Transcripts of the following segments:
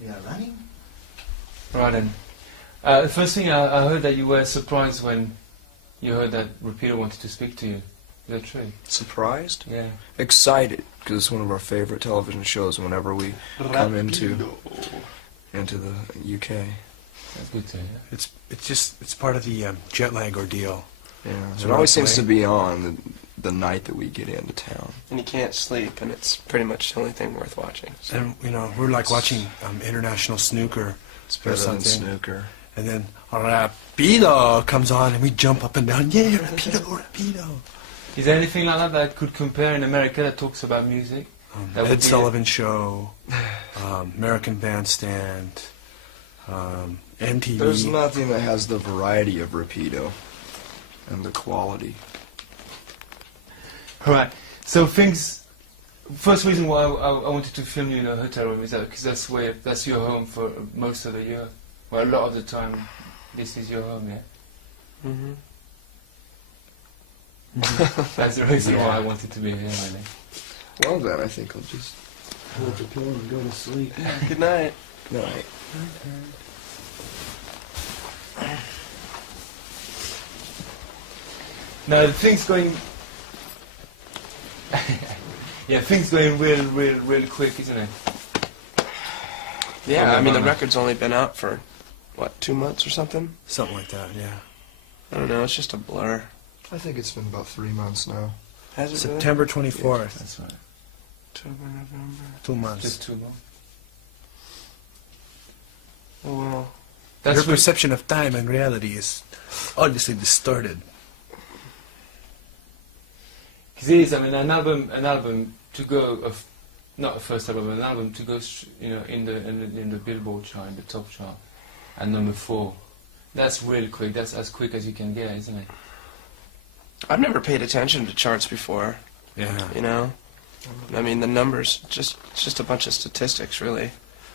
We are running. Right then. The first thing I heard that you were surprised when you heard that Rapido wanted to speak to you. Is that true? Surprised? Yeah. Excited, because it's one of our favorite television shows whenever we come into the UK. That's good to hear. It's part of the jet lag ordeal. Yeah, so it always seems to be on the night that we get into town. And you can't sleep, and it's pretty much the only thing worth watching. So. And, you know, we're like watching international snooker It's better than snooker. And then Rapido comes on, and we jump up and down. Yeah, Rapido, Rapido. Is there anything like that that could compare in America that talks about music? Ed Sullivan Show, American Bandstand, MTV. There's nothing that has the variety of Rapido and the quality. Right. So first reason why I wanted to film you in a hotel room is that because that's your home for most of the year. Well, a lot of the time, this is your home, yeah. Mm-hmm. That's the reason why I wanted to be here, really. Well then, I think I'll just hold the pillow and go to sleep. Good night. Good night. Now the thing's going. Yeah, things going real quick, isn't it? Yeah, I mean the record's only been out for what, 2 months or something? Something like that, yeah. I don't know. It's just a blur. I think it's been about 3 months now. Has it really? September 24th. Yeah, that's right. October, November. 2 months. Just 2 months. Oh well. Your perception of time and reality is obviously distorted. Because it is, I mean, an album to go, not a first album, an album to go, in the Billboard chart, in the top chart, at number 4. That's really quick. That's as quick as you can get, isn't it? I've never paid attention to charts before. Yeah. You know, I mean the numbers, it's just a bunch of statistics, really.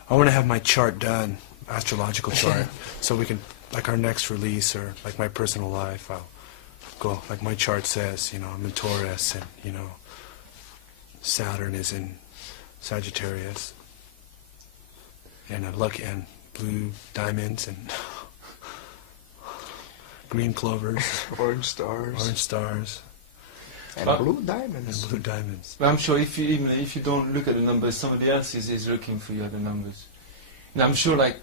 I want to have my chart done, astrological chart, so we can, like our next release or like my personal life, I'll go, like my chart says, I'm in Taurus and, Saturn is in Sagittarius. And and blue diamonds and green clovers. Orange stars. Orange stars. And blue diamonds. And blue diamonds. But I'm sure even if you don't look at the numbers, somebody else is looking for you at the numbers. And I'm sure, here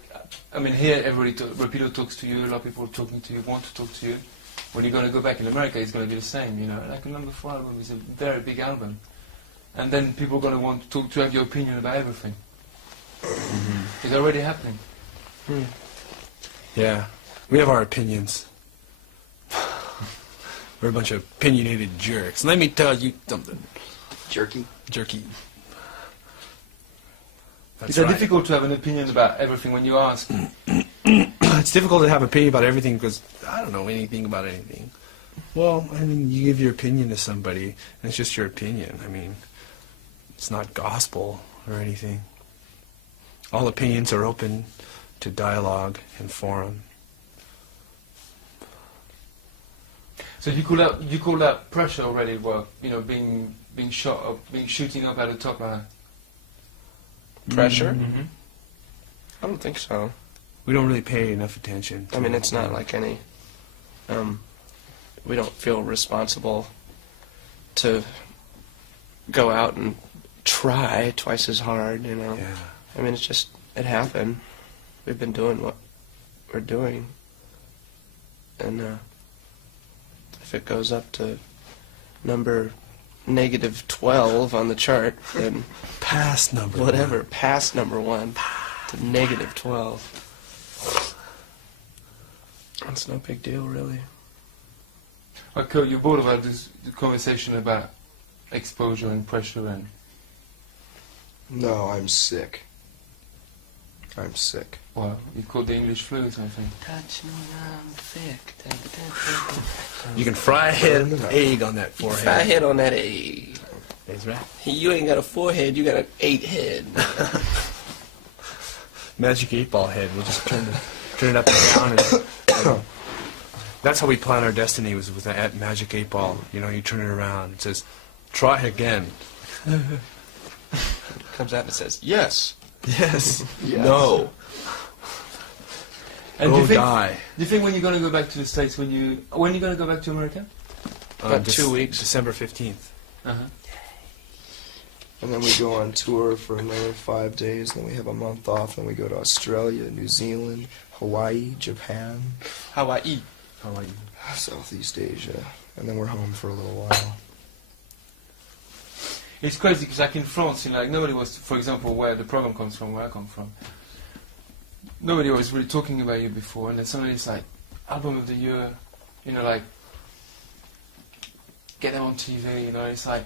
Rapido talks to you, a lot of people are talking to you, want to talk to you. When you're going to go back in America, it's going to be the same, Like a number 4 album is a very big album. And then people are going to want to have your opinion about everything. Mm-hmm. It's already happening. Yeah, we have our opinions. We're a bunch of opinionated jerks. Let me tell you something. Jerky. That's It's right. difficult to have an opinion about everything when you ask. It's difficult to have an opinion about everything because I don't know anything about anything. Well, I mean, you give your opinion to somebody, and it's just your opinion. I mean, it's not gospel or anything. All opinions are open to dialogue and forum. So you call that pressure already? Well, being shooting up at the top like that. Pressure? Mm-hmm. I don't think so. We don't really pay enough attention to I mean, it's not like any. We don't feel responsible to go out and try twice as hard, Yeah. I mean, it happened. We've been doing what we're doing. And if it goes up to number -12 on the chart, then past number whatever, one. past number 1 to -12. It's no big deal, really. Okay, you're bored about this conversation about exposure and pressure and... No, I'm sick. I'm sick. Well, you called the English flu or something. Touch me, I'm thick. You can fry a head and an egg on that forehead. Fry a head on that egg. That's right. You ain't got a 4 head, you got an 8 head. Magic 8-ball head. We'll just turn it up and down. And, that's how we plan our destiny, was with that magic 8-ball. You turn it around. It says, try again. Comes out and says, yes. Yes. Yes. No. And Go die. do you think when you're going to go back to the States, when are you going to go back to America? About 2 weeks. December 15th. Uh-huh. And then we go on tour for another 5 days, then we have a month off, then we go to Australia, New Zealand, Hawaii, Japan, Hawaii. Southeast Asia, and then we're home for a little while. It's crazy because like in France, you know, like nobody was, for example, where the program comes from, where I come from, nobody was really talking about you before, and then suddenly it's like album of the year, you know, like get them on TV, you know, it's like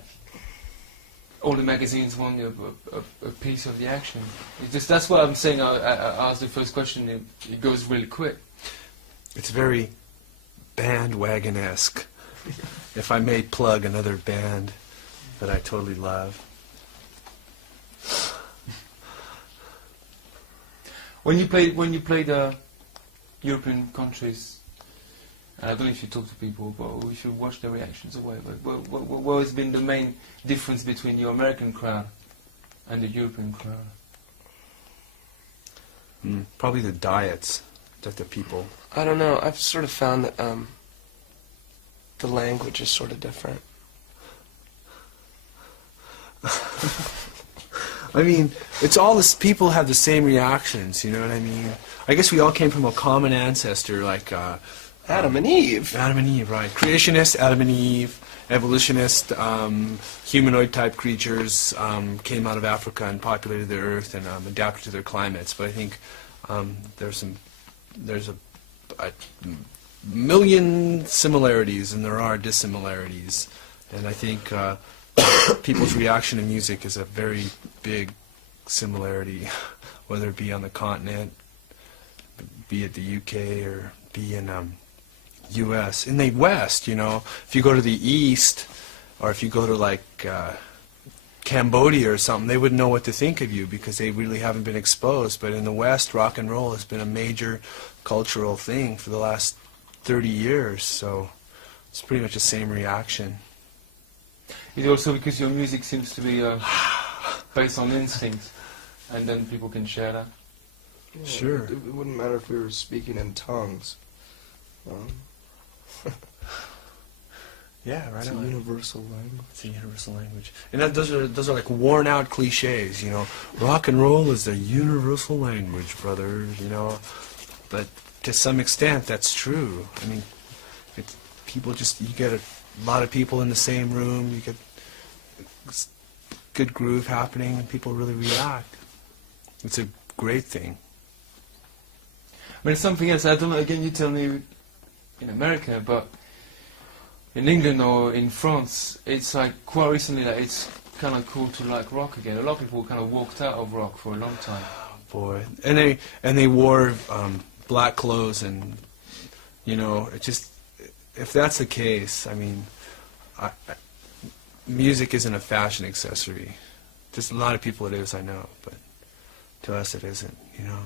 all the magazines want a piece of the action. It's just, that's what I'm saying. I asked the first question. It goes really quick. It's very bandwagon-esque. If I may plug another band that I totally love. When you played European countries, and I don't know if you talk to people, but if you watch their reactions or whatever, what has been the main difference between your American crowd and the European crowd? Probably the diets that the people... I don't know. I've sort of found that the language is sort of different. I mean, it's all this. People have the same reactions. You know what I mean? I guess we all came from a common ancestor, like Adam and Eve. Adam and Eve, right? Creationist Adam and Eve, evolutionist, humanoid-type creatures came out of Africa and populated the Earth and adapted to their climates. But I think there's a million similarities, and there are dissimilarities. And I think people's reaction to music is a very big similarity, whether it be on the continent, be it the UK, or be in U.S. In the West, you know, if you go to the East, or if you go to like Cambodia or something, they wouldn't know what to think of you because they really haven't been exposed. But in the West, rock and roll has been a major cultural thing for the last 30 years, so it's pretty much the same reaction. Is it also because your music seems to be based on instinct, and then people can share that? Yeah, Sure. It wouldn't matter if we were speaking in tongues. Yeah, right. It's a universal language. It's a universal language, and those are like worn out cliches. You know, rock and roll is a universal language, brother. You know, but to some extent that's true. I mean, people just, you get a lot of people in the same room, you get good groove happening, and people really react. It's a great thing. I mean, something else, I don't know, again, you tell me in America, but in England or in France, it's like quite recently that it's kind of cool to like rock again. A lot of people kind of walked out of rock for a long time. Boy, and they wore black clothes, and you know, it just, if that's the case, I mean, music isn't a fashion accessory. Just a lot of people it is, I know, but to us it isn't. You know,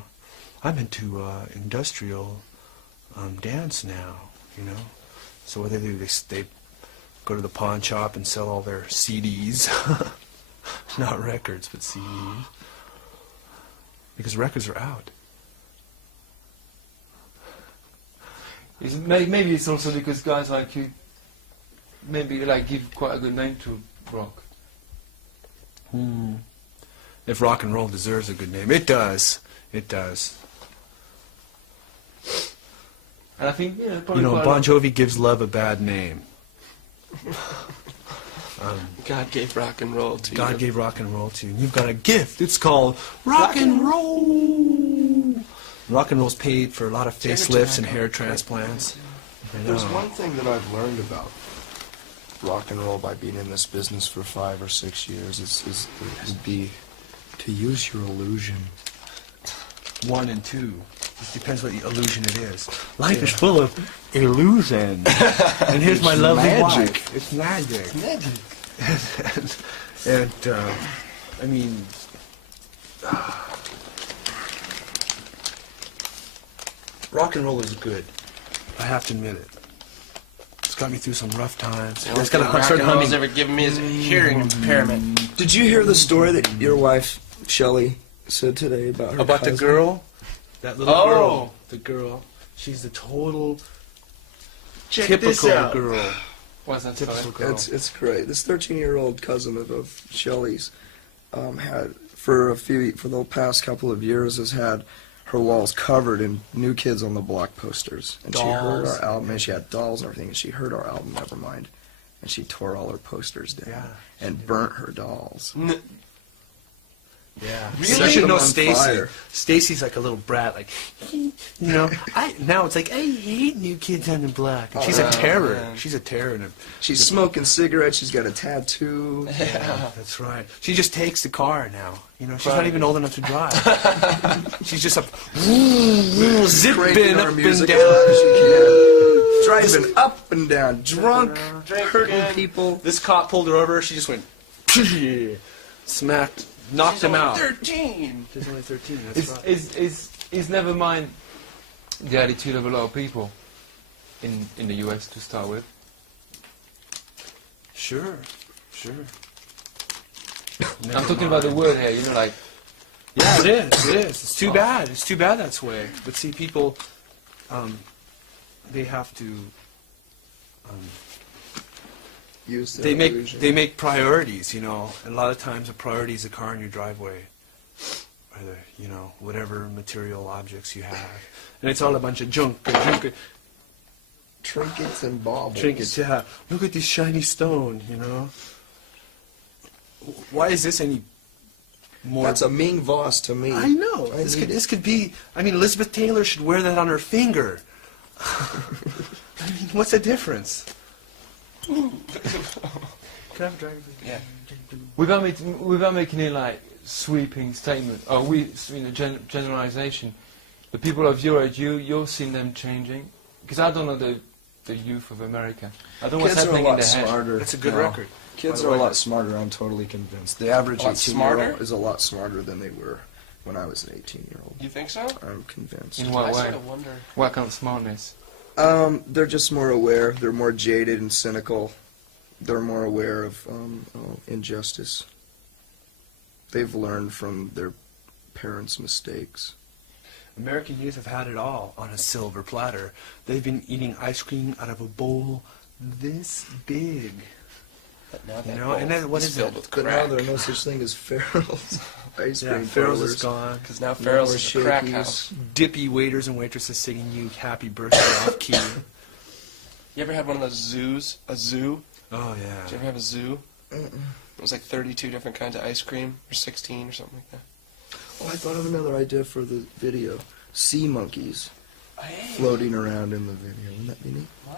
I'm into industrial dance now. You know, so what they do, they go to the pawn shop and sell all their CDs, not records, but CDs, because records are out. Maybe it's also because guys like you maybe like give quite a good name to rock. If rock and roll deserves a good name, it does. It does. And I think, you know, probably You know, quite Bon Jovi gives love a bad name. God gave rock and roll to you. God gave rock and roll to you. You've got a gift. It's called rock and roll. Rock and roll's paid for a lot of facelifts and hair transplants. I know. There's one thing that I've learned about rock and roll by being in this business for 5 or 6 years would be to use your illusion. 1 and 2. It depends what illusion it is. Life is full of illusion. And here's my lovely magic. wife. It's magic. Magic. And I mean, rock and roll is good. I have to admit it. It's got me through some rough times. The only thing rock and roll's ever given me is a hearing impairment. Did you hear the story that your wife, Shelley, said today about her About the cousin. girl? That little Oh. girl. The girl. She's the total Check this typical out. girl. What's that Typical story? girl. It's great. This 13-year-old cousin of Shelley's had for the past couple of years has had her walls covered in New Kids on the Block posters, and she heard Dolls. our album, and she had dolls and everything, and she heard our album Nevermind, and she tore all her posters down Yeah. and burnt her dolls. Yeah. Really? You should know On Stacy. fire. Stacy's like a little brat, like, you know. Now it's like, I hate New Kids on the Block. And she's a terror. man. She's a terror. And She's smoking cigarettes. She's got a tattoo. yeah, that's right. She just takes the car now. You know, she's not even old enough to drive. She's just up, zipping Cranking up our and music down. as loud as she can. Driving up and down, drunk, hurting people. This cop pulled her over. She just went, smacked, knocked him out. 13. She's only 13. That's right. Is Nevermind the attitude of a lot of people in the US to start with? Sure. I'm talking about the word here, you know, like, Yeah, it is. It is. It's too bad. It's too bad that's the way. But see, people, they have to. Use their They illusion. make priorities, you know. And a lot of times, a priority is a car in your driveway, or you know, whatever material objects you have, and it's all a bunch of junk, Trinkets and baubles. trinkets. Yeah, look at this shiny stone, you know. Why is this any more? That's a Ming Voss to me. I know. I This need could it. this could be. I mean, Elizabeth Taylor should wear that on her finger. I mean, what's the difference? Can I have a drink? Yeah. without making it like sweeping statement, or generalization, the people of your age, you're seeing them changing? Because I don't know the youth of America. I don't know what's Kids are a happening in lot their head. smarter. It's a good now. record. Kids By are the a way. lot smarter, I'm totally convinced. The average A lot 18-year-old smarter? is a lot smarter than they were when I was an 18-year-old. You think so? I'm convinced. In what I way? sort of wonder. What kind of smartness? They're just more aware. They're more jaded and cynical. They're more aware of injustice. They've learned from their parents' mistakes. American youth have had it all on a silver platter. They've been eating ice cream out of a bowl this big. But now You that know, bowl and then what is is filled it? with But now crack. there's no such thing as Farrell's ice Yeah, cream Farrell's parlors. is gone. Because now Farrell's No is a crack Shakey's. house. Dippy waiters and waitresses singing you happy birthday off key. You ever had one of those zoos? A zoo? Oh Did you yeah. ever have a zoo? It was like 32 different kinds of ice cream, or 16 or something like that. Oh, I thought of another idea for the video. Sea monkeys Hey. floating around in the video. Wouldn't that be neat? Wow.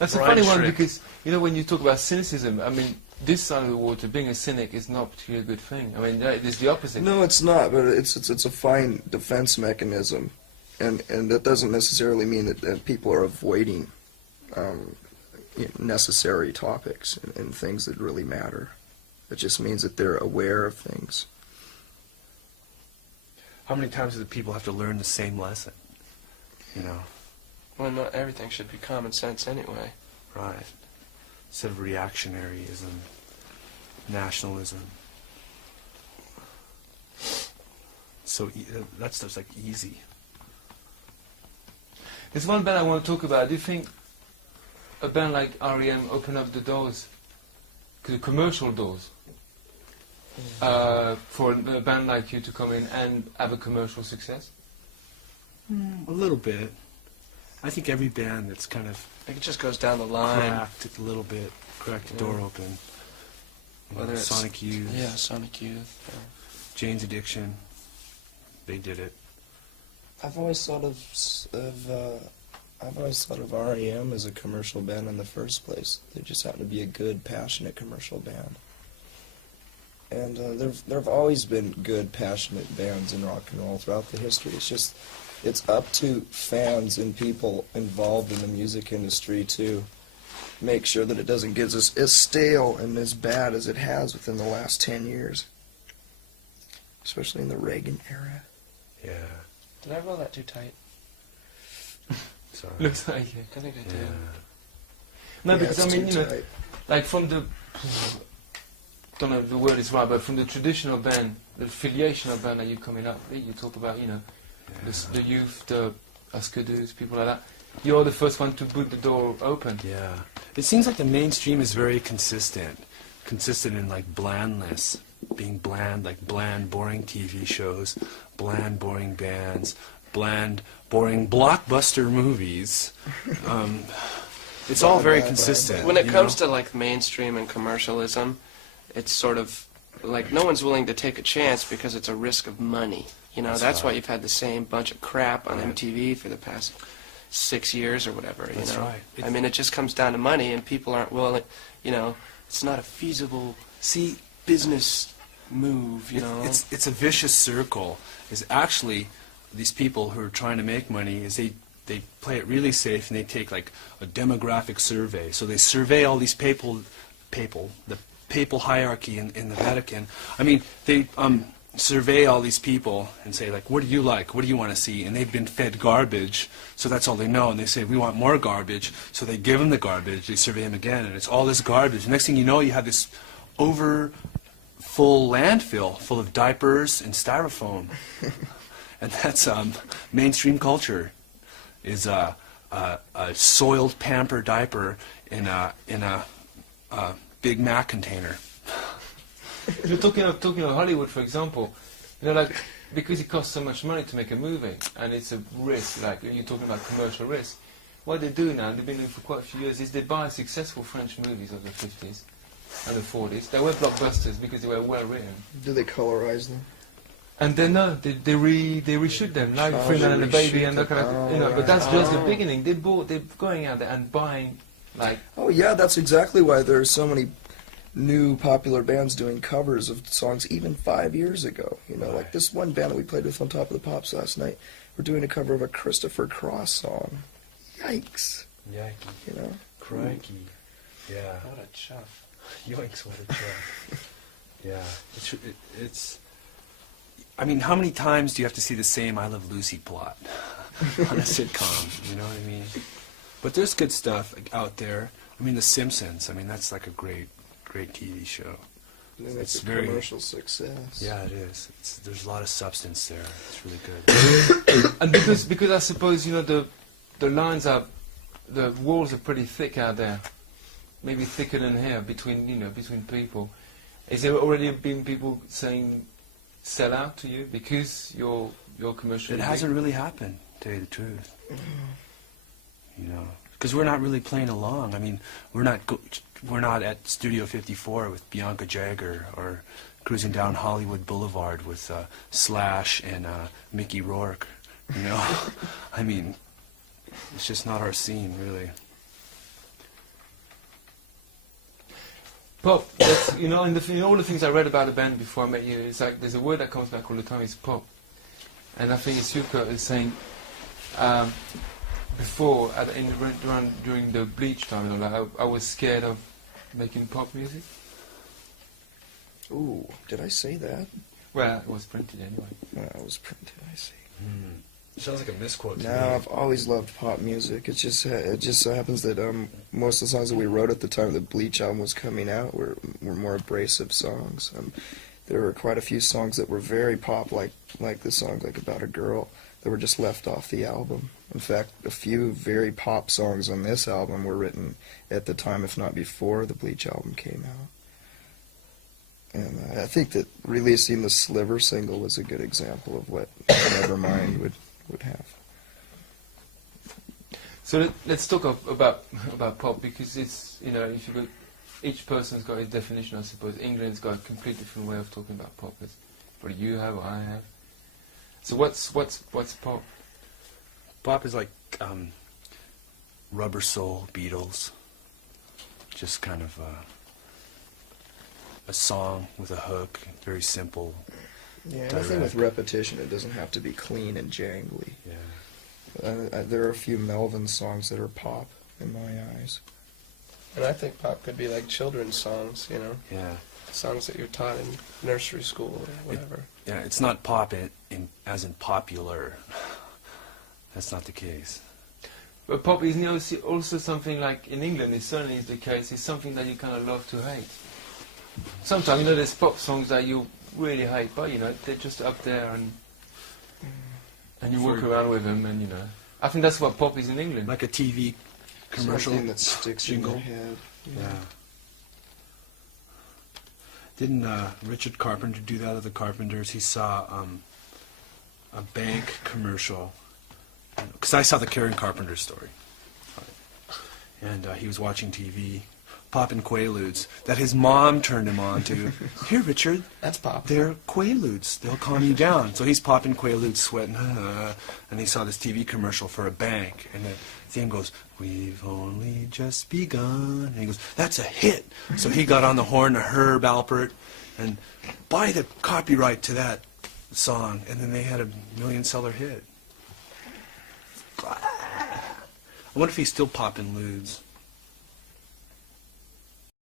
That's a Brian funny one Schrick. because, you know, when you talk about cynicism, I mean, this side of the water, being a cynic is not particularly a good thing. I mean, it's the opposite. No, it's not, but it's a fine defense mechanism. And that doesn't necessarily mean that people are avoiding necessary topics and things that really matter. It just means that they're aware of things. How many times do the people have to learn the same lesson? You know, Well, not everything should be common sense anyway. right? Instead of reactionaryism, nationalism. So that stuff's like easy. There's one band I want to talk about. Do you think a band like R.E.M. open up the doors, the commercial doors, for a band like you to come in and have a commercial success? A little bit. I think every band that's kind of I think it just goes down the line. cracked it a little bit, cracked the door open. You know, Whether it's Sonic Youth, Yeah, Sonic Youth. Jane's Addiction, they did it. I've always thought of REM as a commercial band in the first place. They just happen to be a good, passionate commercial band. And there have always been good, passionate bands in rock and roll throughout the history. It's up to fans and people involved in the music industry to make sure that it doesn't get as stale and as bad as it has within the last 10 years. Especially in the Reagan era. Yeah. Did I roll that too tight? Sorry. Looks like it. I think I did. Yeah. No, Yeah, because I it's mean, too you know, tight. like from the don't know if the word is right, but from the traditional band, the affiliation of band that you're coming up, you talk about, you know, the youth, the Askedoos, people like that. You're the first one to put the door open. Yeah. It seems like the mainstream is very consistent in like blandness, being bland, like bland, boring TV shows, bland, boring bands, bland, boring blockbuster movies. It's all very consistent. When it comes to like mainstream and commercialism, it's sort of like no one's willing to take a chance because it's a risk of money. You know, that's why you've had the same bunch of crap on MTV for the past 6 years or whatever. That's right. I mean, it just comes down to money, and people aren't willing. You know, it's not a feasible business move. You know, it's a vicious circle. Is actually these people who are trying to make money is they play it really safe and they take like a demographic survey. So they survey all these the papal hierarchy in the Vatican. I mean, they survey all these people and say like, what do you like? What do you want to see? And they've been fed garbage, so that's all they know. And they say, we want more garbage. So they give them the garbage. They survey them again, and it's all this garbage. Next thing you know, you have this full landfill full of diapers and styrofoam. And that's mainstream culture. Is a soiled pamper diaper in a Big Mac container. You're talking of Hollywood, for example. You know, like because it costs so much money to make a movie, and it's a risk. Like you're talking about commercial risk. What they do now, they've been doing for quite a few years, is they buy successful French movies of the 50s and the 40s. They were blockbusters because they were well written. Do they colorize them? And then they reshoot them, like Freeman and the Baby and that kind of, you know. But that's just the beginning. They're going out there and buying, like. Oh yeah, that's exactly why there are so many new popular bands doing covers of songs even 5 years ago. You know, like this one band that we played with on Top of the Pops last night. We're doing a cover of a Christopher Cross song. Yikes! Yikes! You know. Crikey! Yeah. What a chuff! Yoinks! What a chuff! Yeah. It's. I mean, how many times do you have to see the same I Love Lucy plot on a sitcom? You know what I mean? But there's good stuff out there. I mean, The Simpsons. I mean, that's like a great TV show. It's a commercial success. Yeah, it is. There's a lot of substance there. It's really good. And because I suppose, you know, the lines are, the walls are pretty thick out there. Maybe thicker than here between people. Is there already been people saying sell out to you because you're commercial? It hasn't really happened, to tell you the truth. You know, because we're not really playing along. I mean, we're not at Studio 54 with Bianca Jagger or cruising down Hollywood Boulevard with Slash and Mickey Rourke. You know, I mean, it's just not our scene, really. Pop, that's, you know, in all the things I read about the band before I met you, it's like there's a word that comes back all the time, it's pop. And I think Isuka is saying, before, during the Bleach time, you know, like I was scared of making pop music. Ooh, did I say that? Well, it was printed anyway. No, it was printed, I see. Sounds like a misquote to No, me. I've always loved pop music. It just so happens that most of the songs that we wrote at the time the Bleach album was coming out were more abrasive songs. There were quite a few songs that were very pop, like the song like About a Girl, that were just left off the album. In fact, a few very pop songs on this album were written at the time, if not before, the Bleach album came out. And I think that releasing the Sliver single was a good example of what Nevermind would have. So let's talk about pop, because it's, you know, if you look, each person's got his definition, I suppose. England's got a completely different way of talking about pop. It's what you have or I have. So what's pop? Pop is like Rubber Soul, Beatles. Just kind of a song with a hook, very simple. Yeah, anything with repetition, it doesn't have to be clean and jangly. Yeah. There are a few Melvin songs that are pop in my eyes. And I think pop could be like children's songs, you know? Yeah. Songs that you're taught in nursery school or whatever. It's not pop as in popular. That's not the case. But pop is also something like, in England it certainly is the case, it's something that you kind of love to hate. sometimes, you know, there's pop songs that you really hate, but, you know, they're just up there and you walk around with them, and, you know. I think that's what pop is in England. Like a TV commercial. Something that sticks in jingle. your head. Yeah. Didn't Richard Carpenter do that with the Carpenters? He saw a bank commercial. Because I saw the Karen Carpenter story. And he was watching TV, popping Quaaludes, that his mom turned him on to. Here, Richard, That's pop. they're Quaaludes. They'll calm you down. So he's popping Quaaludes, sweating, and he saw this TV commercial for a bank. And the theme goes, "We've only just begun." And he goes, "That's a hit." So he got on the horn to Herb Alpert and buy the copyright to that song. And then they had a million-seller hit. I wonder if he's still popping ludes.